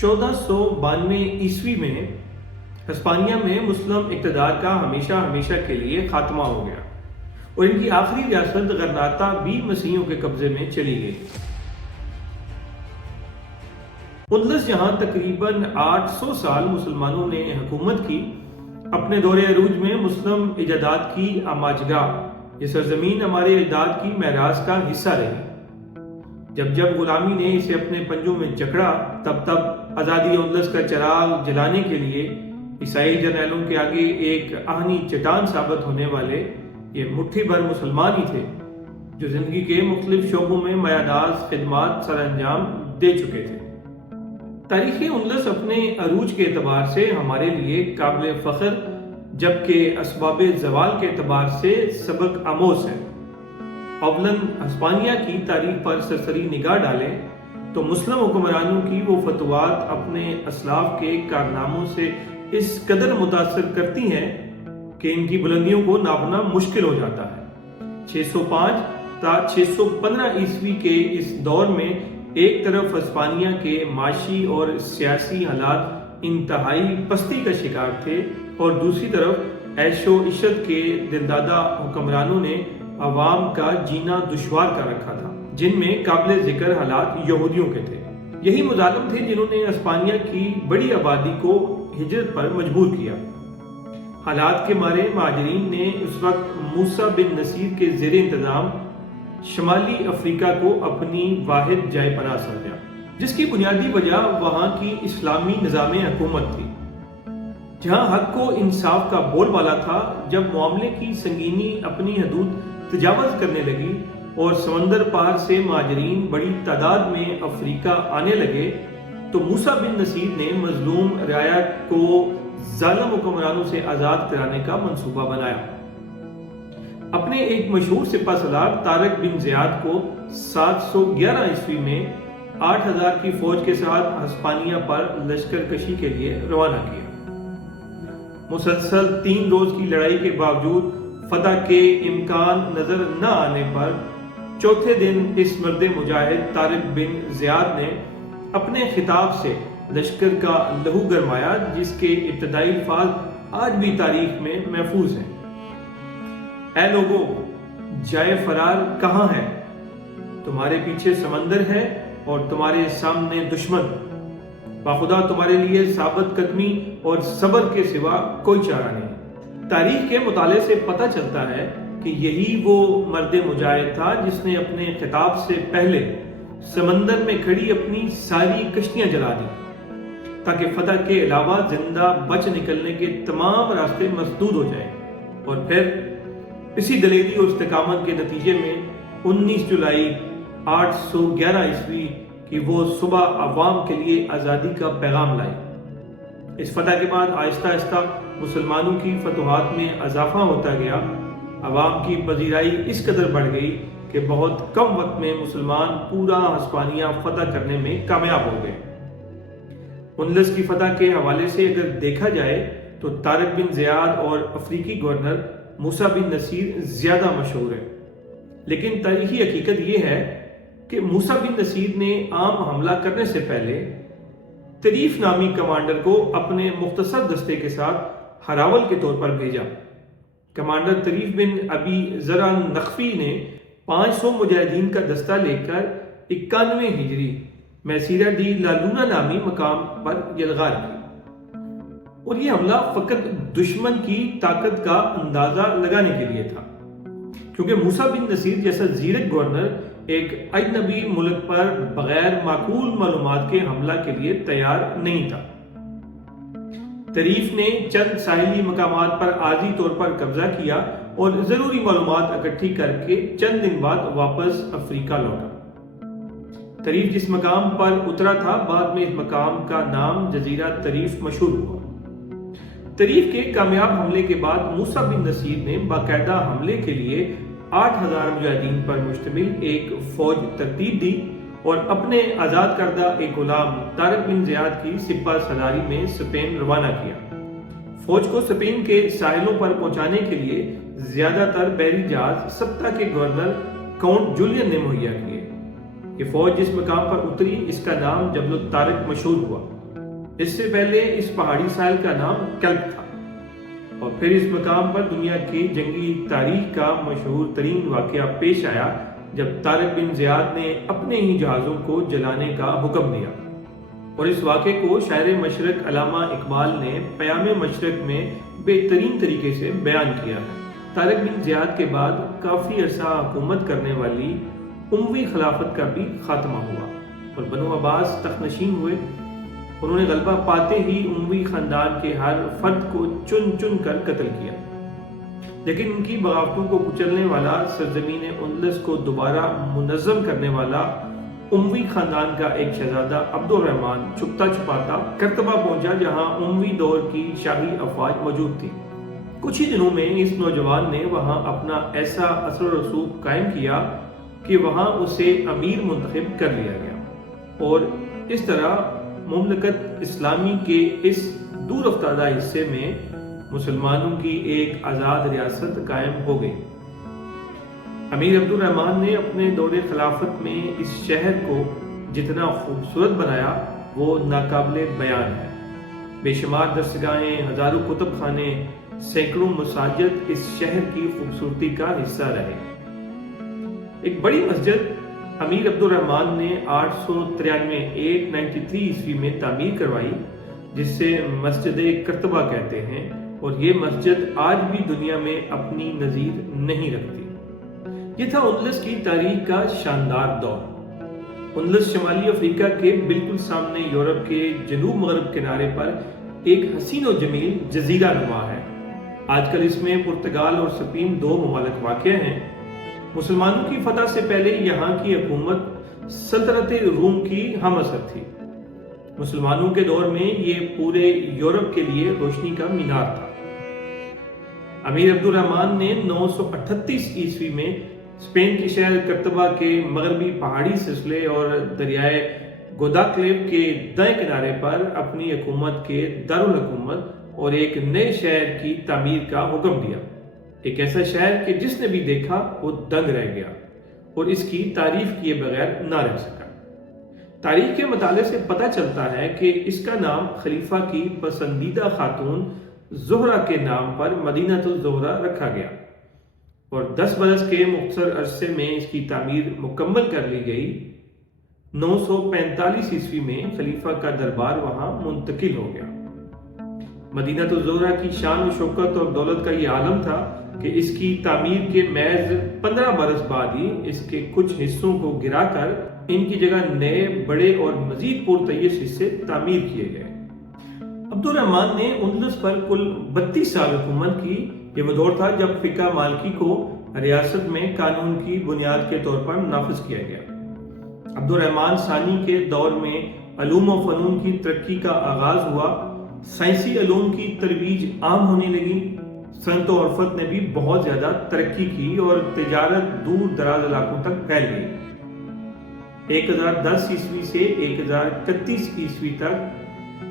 1492 میں ہسپانیہ میں مسلم اقتدار کا ہمیشہ کے لیے خاتمہ ہو گیا اور ان کی آخری ریاست غرناطہ بھی مسیحیوں کے قبضے میں چلی گئی۔ اندلس جہاں تقریباً 800 سال مسلمانوں نے حکومت کی، اپنے دور عروج میں مسلم ایجادات کی آماجگاہ یہ سرزمین ہمارے اجداد کی میراث کا حصہ رہی۔ جب غلامی نے اسے اپنے پنجوں میں جکڑا، تب آزادی اندلس کا چراغ جلانے کے لیے عیسائی جرنیلوں کے آگے ایک آہنی چٹان ثابت ہونے والے یہ مٹھی بھر مسلمان ہی تھے جو زندگی کے مختلف شعبوں میں میاداز خدمات سر انجام دے چکے تھے۔ تاریخ اندلس اپنے عروج کے اعتبار سے ہمارے لیے قابل فخر جبکہ اسباب زوال کے اعتبار سے سبق آموز ہے۔ اولاً ہسپانیہ کی تاریخ پر سرسری نگاہ ڈالیں تو مسلم حکمرانوں کی وہ فتوحات اپنے اسلاف کے کارناموں سے اس قدر متاثر کرتی ہیں کہ ان کی بلندیوں کو ناپنا مشکل ہو جاتا ہے۔ 605 تا 615 عیسوی کے اس دور میں ایک طرف ہسپانیہ کے معاشی اور سیاسی حالات انتہائی پستی کا شکار تھے اور دوسری طرف عیش و عشرت کے دلدادہ حکمرانوں نے عوام کا جینا دشوار کر رکھا تھا، جن میں قابل ذکر حالات یہودیوں کے تھے۔ یہی مظالم تھے جنہوں نے ہسپانیہ کی بڑی آبادی کو ہجرت پر مجبور کیا۔ حالات کے مارے مہاجرین نے اس وقت موسیٰ بن نصیر کے زیر انتظام شمالی افریقہ کو اپنی واحد جائے پناہ سمجھا، جس کی بنیادی وجہ وہاں کی اسلامی نظام حکومت تھی، جہاں حق و انصاف کا بول بالا تھا۔ جب معاملے کی سنگینی اپنی حدود تجاوز کرنے لگی اور سمندر پار سے مہاجرین بڑی تعداد میں افریقہ آنے لگے تو موسیٰ بن نصیر نے مظلوم رعایا کو ظالم حکمرانوں سے آزاد کرانے کا منصوبہ بنایا۔ اپنے ایک مشہور سپہ سالار طارق بن زیاد کو 711 عیسوی میں 8000 کی فوج کے ساتھ ہسپانیہ پر لشکر کشی کے لیے روانہ کیا۔ مسلسل 3 روز کی لڑائی کے باوجود فتح کے امکان نظر نہ آنے پر چوتھے دن اس مرد مجاہد طارق بن زیاد نے اپنے خطاب سے لشکر کا لہو گرمایا، جس کے ابتدائی الفاظ آج بھی تاریخ میں محفوظ ہیں۔ اے لوگو، جائے فرار کہاں ہے؟ تمہارے پیچھے سمندر ہے اور تمہارے سامنے دشمن۔ باخدا تمہارے لیے ثابت قدمی اور صبر کے سوا کوئی چارہ نہیں۔ تاریخ کے مطالعے سے پتہ چلتا ہے کہ یہی وہ مرد مجاہد تھا جس نے اپنے خطاب سے پہلے سمندر میں کھڑی اپنی ساری کشتیاں جلا دی تاکہ فتح کے علاوہ زندہ بچ نکلنے کے تمام راستے مسدود ہو جائیں، اور پھر اسی دلیری اور استقامت کے نتیجے میں 19 جولائی 811 عیسوی کی وہ صبح عوام کے لیے آزادی کا پیغام لائی۔ اس فتح کے بعد آہستہ آہستہ مسلمانوں کی فتوحات میں اضافہ ہوتا گیا۔ عوام کی پذیرائی اس قدر بڑھ گئی کہ بہت کم وقت میں مسلمان پورا ہسپانیہ فتح کرنے میں کامیاب ہو گئے۔ اندلس کی فتح کے حوالے سے اگر دیکھا جائے تو طارق بن زیاد اور افریقی گورنر موسیٰ بن نصیر زیادہ مشہور ہے، لیکن تاریخی حقیقت یہ ہے کہ موسیٰ بن نصیر نے عام حملہ کرنے سے پہلے طریف نامی کمانڈر کو اپنے مختصر دستے کے ساتھ ہراول کے طور پر بھیجا۔ کمانڈر طریف بن ابی زرع نخفی نے 500 مجاہدین کا دستہ لے کر 91 ہجری میسیرا ڈی لا لونا نامی مقام پر یلغار کی، اور یہ حملہ فقط دشمن کی طاقت کا اندازہ لگانے کے لیے تھا، کیونکہ موسیٰ بن نصیر جیسا زیرک گورنر ایک اجنبی ملک پر بغیر معقول معلومات کے حملہ کے لیے تیار نہیں تھا۔ طریف نے چند ساحلی مقامات پر عارضی طور پر قبضہ کیا اور ضروری معلومات اکٹھی کر کے چند دن بعد واپس افریقہ لوٹا۔ طریف جس مقام پر اترا تھا، بعد میں اس مقام کا نام جزیرہ طریف مشہور ہوا۔ طریف کے کامیاب حملے کے بعد موسیٰ بن نصیر نے باقاعدہ حملے کے لیے 8000 مجاہدین پر مشتمل ایک فوج ترتیب دی اور اپنے آزاد کردہ ایک غلام طارق بن زیاد کی سپہ سالاری میں اسپین روانہ کیا۔ فوج کو اسپین کے ساحلوں پر پہنچانے کے لیے زیادہ تر بحری جہاز سبتا کے گورنر کاؤنٹ جولین نے مہیا کیے۔ یہ فوج جس مقام پر اتری، اس کا نام جبل الطارق مشہور ہوا۔ اس سے پہلے اس پہاڑی ساحل کا نام کلب تھا، اور پھر اس مقام پر دنیا کی جنگی تاریخ کا مشہور ترین واقعہ پیش آیا جب طارق بن زیاد نے اپنے ہی جہازوں کو جلانے کا حکم دیا، اور اس واقعے کو شاعر مشرق علامہ اقبال نے پیام مشرق میں بہترین طریقے سے بیان کیا ہے۔ طارق بن زیاد کے بعد کافی عرصہ حکومت کرنے والی اموی خلافت کا بھی خاتمہ ہوا اور بنو عباس تخت نشین ہوئے۔ انہوں نے غلبہ پاتے ہی اموی خاندان کے ہر فرد کو چن چن کر قتل کیا، لیکن ان کی بغاوتوں کو کچلنے والا، سرزمین اندلس کو دوبارہ منظم کرنے والا اموی خاندان کا ایک شہزادہ عبد الرحمن چھپتا چھپاتا کرتبہ پہنچا، جہاں اموی دور کی شاہی افواج موجود تھی۔ کچھ ہی دنوں میں اس نوجوان نے وہاں اپنا ایسا اثر و رسوخ قائم کیا کہ وہاں اسے امیر منتخب کر لیا گیا، اور اس طرح مملکت اسلامی کے اس دور افتادہ حصے میں مسلمانوں کی ایک آزاد ریاست قائم ہو گئی۔ امیر عبد الرحمن نے اپنے دور خلافت میں اس شہر کو جتنا خوبصورت بنایا وہ ناقابل بیان ہے۔ بے شمار درسگاہیں، ہزاروں کتب خانے، سینکڑوں مساجد اس شہر کی خوبصورتی کا حصہ رہے۔ ایک بڑی مسجد امیر عبد الرحمن نے 893 عیسوی میں تعمیر کروائی، جس سے مسجد کرتبہ کہتے ہیں، اور یہ مسجد آج بھی دنیا میں اپنی نظیر نہیں رکھتی۔ یہ تھا اندلس کی تاریخ کا شاندار دور۔ اندلس شمالی افریقہ کے بالکل سامنے یورپ کے جنوب مغرب کنارے پر ایک حسین و جمیل جزیرہ نما ہے۔ آج کل اس میں پرتگال اور اسپین دو ممالک واقع ہیں۔ مسلمانوں کی فتح سے پہلے یہاں کی حکومت سلطنت روم کی ہم اثر تھی۔ مسلمانوں کے دور میں یہ پورے یورپ کے لیے روشنی کا مینار تھا۔ امیر عبد الرحمن نے 938 عیسوی میں اسپین کے شہر کرتبہ کے مغربی پہاڑی سلسلے اور دریائے گوداکلیو کے دائیں کنارے پر اپنی حکومت کے دارالحکومت اور ایک نئے شہر کی تعمیر کا حکم دیا۔ ایک ایسا شہر کہ جس نے بھی دیکھا وہ دنگ رہ گیا اور اس کی تعریف کیے بغیر نہ رہ سکا۔ تاریخ کے مطالعے سے پتہ چلتا ہے کہ اس کا نام خلیفہ کی پسندیدہ خاتون زہرہ کے نام پر مدینہ الزہرہ رکھا گیا، اور 10 برس کے مختصر عرصے میں اس کی تعمیر مکمل کر لی گئی۔ 945 عیسوی میں خلیفہ کا دربار وہاں منتقل ہو گیا۔ مدینہ الزہرہ کی شان و شوکت اور دولت کا یہ عالم تھا کہ اس کی تعمیر کے محض 15 برس بعد ہی اس کے کچھ حصوں کو گرا کر ان کی جگہ نئے بڑے اور مزید پرتعیش حصے تعمیر کیے گئے۔ عبد الرحمن نے اندلس پر کل 32 سال حکومت کی۔ یہ وہ دور تھا جب فقہ مالکی کو ریاست میں قانون کی بنیاد کے طور پر نافذ کیا گیا۔ عبد الرحمن ثانی کے دور میں علوم و فنون کی ترقی کا آغاز ہوا، سائنسی علوم کی ترویج عام ہونے لگی، صنعت و حرفت نے بھی بہت زیادہ ترقی کی اور تجارت دور دراز علاقوں تک پھیل گئی۔ 1010 عیسوی سے 1031 عیسوی تک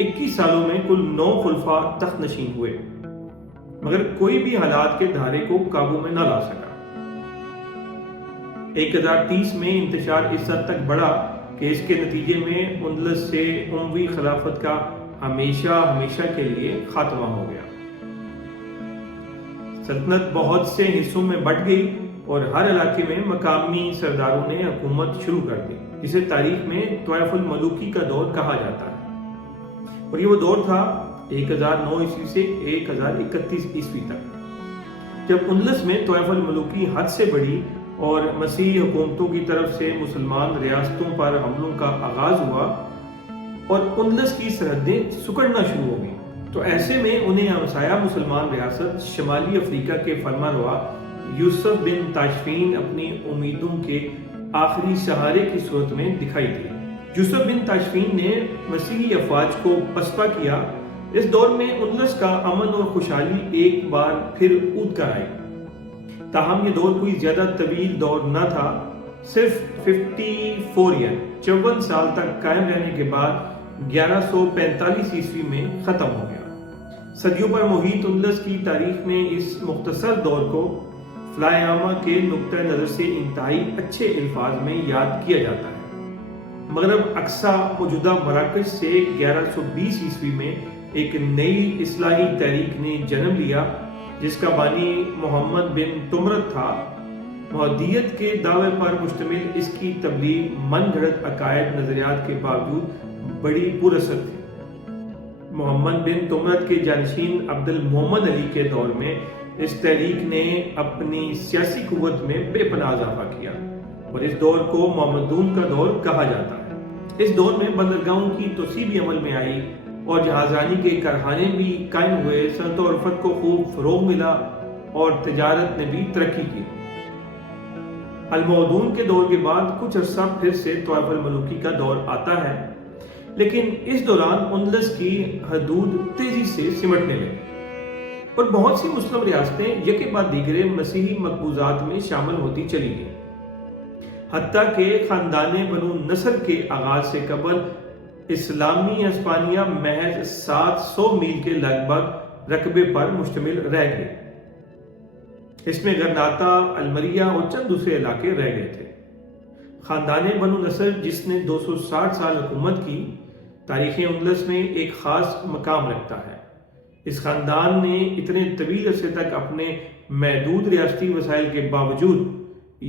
21 سالوں میں کل 9 خلفاء تخت نشین ہوئے، مگر کوئی بھی حالات کے دھارے کو قابو میں نہ لا سکا۔ 1030 میں انتشار اس حد تک بڑھا کہ اس کے نتیجے میں اندلس سے اموی خلافت کا ہمیشہ کے لیے خاتمہ ہو گیا۔ سلطنت بہت سے حصوں میں بٹ گئی اور ہر علاقے میں مقامی سرداروں نے حکومت شروع کر دی، جسے تاریخ میں طوائف الملوکی کا دور کہا جاتا ہے، اور یہ وہ دور تھا 1009 عیسوی سے 1031 عیسوی تک، جب اندلس میں طوائف الملوکی حد سے بڑھی اور مسیحی حکومتوں کی طرف سے مسلمان ریاستوں پر حملوں کا آغاز ہوا اور اندلس کی سرحدیں سکڑنا شروع ہو گئیں۔ تو ایسے میں انہیں ہمسایہ مسلمان ریاست شمالی افریقہ کے فرمانروا یوسف بن تاشفین اپنی امیدوں کے آخری سہارے کی صورت میں دکھائی دی۔ یوسف بن تاشفین نے مسیحی افواج کو پسپا کیا۔ اس دور میں اندلس کا امن اور خوشحالی ایک بار پھر اود کر آئی۔ تاہم یہ دور کوئی زیادہ طویل دور نہ تھا، صرف 54 سال تک قائم رہنے کے بعد 1145 عیسوی میں ختم ہو گیا۔ صدیوں پر محیط اندلس کی تاریخ میں اس مختصر دور کو فلاح عامہ کے نقطہ نظر سے انتہائی اچھے الفاظ میں یاد کیا جاتا ہے۔ مغرب اقصی موجودہ مراکش سے 1120 عیسوی میں ایک نئی اصلاحی تحریک نے جنم لیا جس کا بانی محمد بن تمرت تھا۔ وحدیت کے دعوے پر مشتمل اس کی تبلیغ من گھڑت عقائد نظریات کے باوجود بڑی پر اثر تھی۔ محمد بن تمرت کے جانشین عبد المحمد علی کے دور میں اس تحریک نے اپنی سیاسی قوت میں بے پناہ اضافہ کیا اور اس دور کو محمدون کا دور کہا جاتا ہے۔ اس دور میں بندرگاہوں کی توسیع بھی عمل میں آئی اور جہازرانی کے کارخانے بھی قائم ہوئے، صنعت و حرفت کو خوب فروغ ملا اور تجارت نے بھی ترقی کی۔ الموعودون کے دور کے بعد کچھ عرصہ پھر سے طوائف الملوکی کا دور آتا ہے، لیکن اس دوران اندلس کی حدود تیزی سے سمٹنے لگی اور بہت سی مسلم ریاستیں یکے بعد دیگرے مسیحی مقبوضات میں شامل ہوتی چلی گئیں، حتیٰ کہ خاندان بنو نصر کے آغاز سے قبل اسلامی ہسپانیہ محض 700 میل کے لگ بھگ رقبے پر مشتمل رہ گئے۔ اس میں غرناطہ، المریہ اور چند دوسرے علاقے رہ گئے تھے۔ خاندان بنو نصر جس نے 260 سال حکومت کی، تاریخ اندلس میں ایک خاص مقام رکھتا ہے۔ اس خاندان نے اتنے طویل عرصے تک اپنے محدود ریاستی وسائل کے باوجود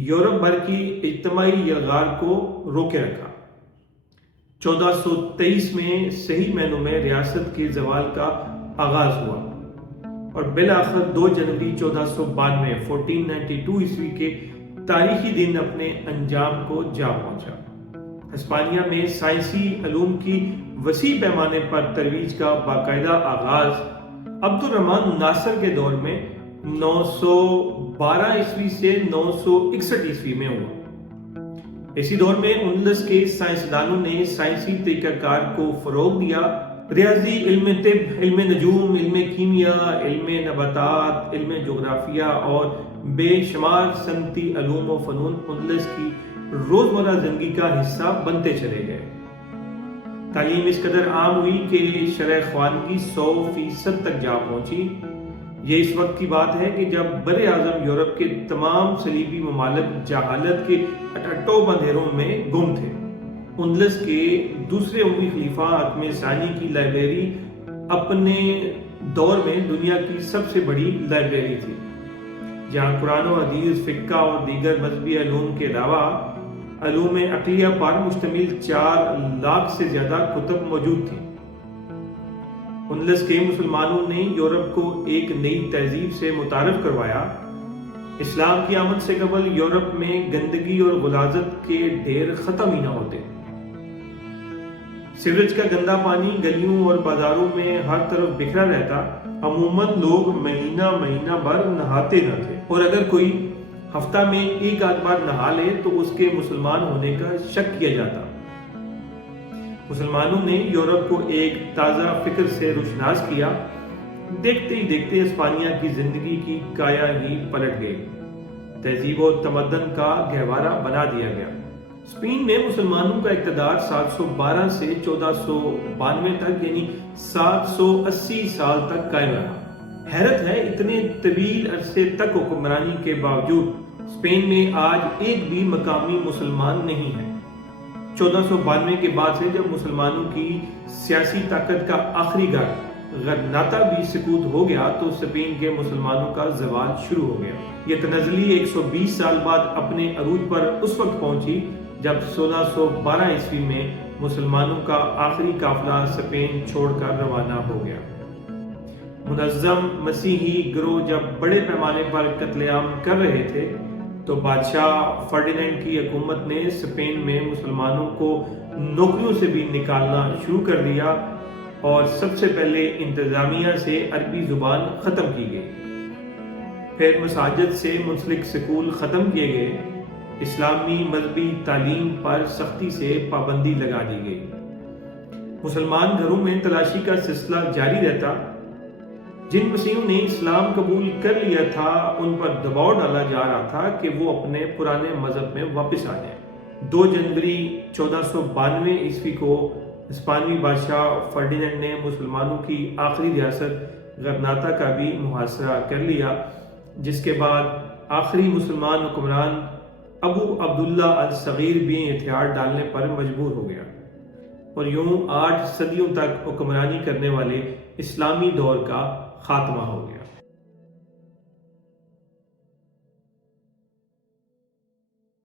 یورپ بھر کی اجتماعی یلغار کو روکے رکھا۔ 1423 میں صحیح معنوں میں ریاست کے زوال کا آغاز ہوا اور بالآخر 2 جنوری 1492 عیسوی کے تاریخی دن اپنے انجام کو جا پہنچا۔ ہسپانیہ میں سائنسی علوم کی وسیع پیمانے پر ترویج کا باقاعدہ آغاز عبد الرحمن ناصر کے دور میں 912 عیسوی سے 961 عیسوی میں ہوا۔ اسی دور میں اندلس کے سائنسدانوں نے سائنسی طریقہ کار کو فروغ دیا۔ ریاضی، علم طب، علم نجوم، علم کیمیاء، علم نباتات، علم جغرافیہ اور بے شمار صنعتی علوم و فنون اندلس کی روزمرہ زندگی کا حصہ بنتے چلے گئے۔ تعلیم اس قدر عام ہوئی کہ شرح خوانگی 100% تک جا پہنچی۔ یہ اس وقت کی بات ہے کہ جب بر اعظم یورپ کے تمام صلیبی ممالک جہالت کے اٹھٹو اندھیروں میں گم تھے۔ اندلس کے دوسرے اموی خلیفہ حاتم ثانی کی لائبریری اپنے دور میں دنیا کی سب سے بڑی لائبریری تھی، جہاں قرآن و حدیث، فقہ اور دیگر مذہبی علوم کے علاوہ علوم عقلیہ پر مشتمل 4 لاکھ سے زیادہ کتب موجود تھیں۔ اندلس کے مسلمانوں نے یورپ کو ایک نئی تہذیب سے متعارف کروایا۔ اسلام کی آمد سے قبل یورپ میں گندگی اور غلاظت کے ڈھیر ختم ہی نہ ہوتے۔ سیوریج کا گندا پانی گلیوں اور بازاروں میں ہر طرف بکھرا رہتا۔ عموماً لوگ مہینہ بھر نہاتے نہ تھے اور اگر کوئی ہفتہ میں ایک آدھ بار نہا لے تو اس کے مسلمان ہونے کا شک کیا جاتا۔ مسلمانوں نے یورپ کو ایک تازہ فکر سے روشناس کیا۔ دیکھتے ہی دیکھتے اسپانیہ کی زندگی کی کایا ہی پلٹ گئی، تہذیب و تمدن کا گہوارہ بنا دیا گیا۔ اسپین میں مسلمانوں کا اقتدار 712 سے 1492 تک یعنی 780 سال تک قائم رہا۔ حیرت ہے، اتنے طویل عرصے تک حکمرانی کے باوجود اسپین میں آج ایک بھی مقامی مسلمان نہیں ہے۔ 1492 کے بعد سے جب مسلمانوں کی سیاسی طاقت کا آخری گڑھ غرناطہ بھی سقوط ہو گیا تو اسپین کے مسلمانوں کا زوال شروع ہو گیا۔ یہ تنزلی 120 سال بعد اپنے عروج پر اس وقت پہنچی جب 1612 عیسوی میں مسلمانوں کا آخری قافلہ اسپین چھوڑ کر روانہ ہو گیا۔ منظم مسیحی گروہ جب بڑے پیمانے پر قتل عام کر رہے تھے تو بادشاہ فرڈینینڈ کی حکومت نے اسپین میں مسلمانوں کو نوکریوں سے بھی نکالنا شروع کر دیا اور سب سے پہلے انتظامیہ سے عربی زبان ختم کی گئی۔ پھر مساجد سے منسلک سکول ختم کیے گئے۔ اسلامی مذہبی تعلیم پر سختی سے پابندی لگا دی گئی۔ مسلمان گھروں میں تلاشی کا سلسلہ جاری رہتا۔ جن مسیحیوں نے اسلام قبول کر لیا تھا ان پر دباؤ ڈالا جا رہا تھا کہ وہ اپنے پرانے مذہب میں واپس آ جائیں۔ 2 جنوری 1492 عیسوی کو ہسپانوی بادشاہ فرڈینینڈ نے مسلمانوں کی آخری ریاست غرناطہ کا بھی محاصرہ کر لیا، جس کے بعد آخری مسلمان حکمران ابو عبداللہ الصغیر بھی ہتھیار ڈالنے پر مجبور ہو گیا، اور یوں 8 صدیوں تک حکمرانی کرنے والے اسلامی دور کا خاتمہ ہو گیا۔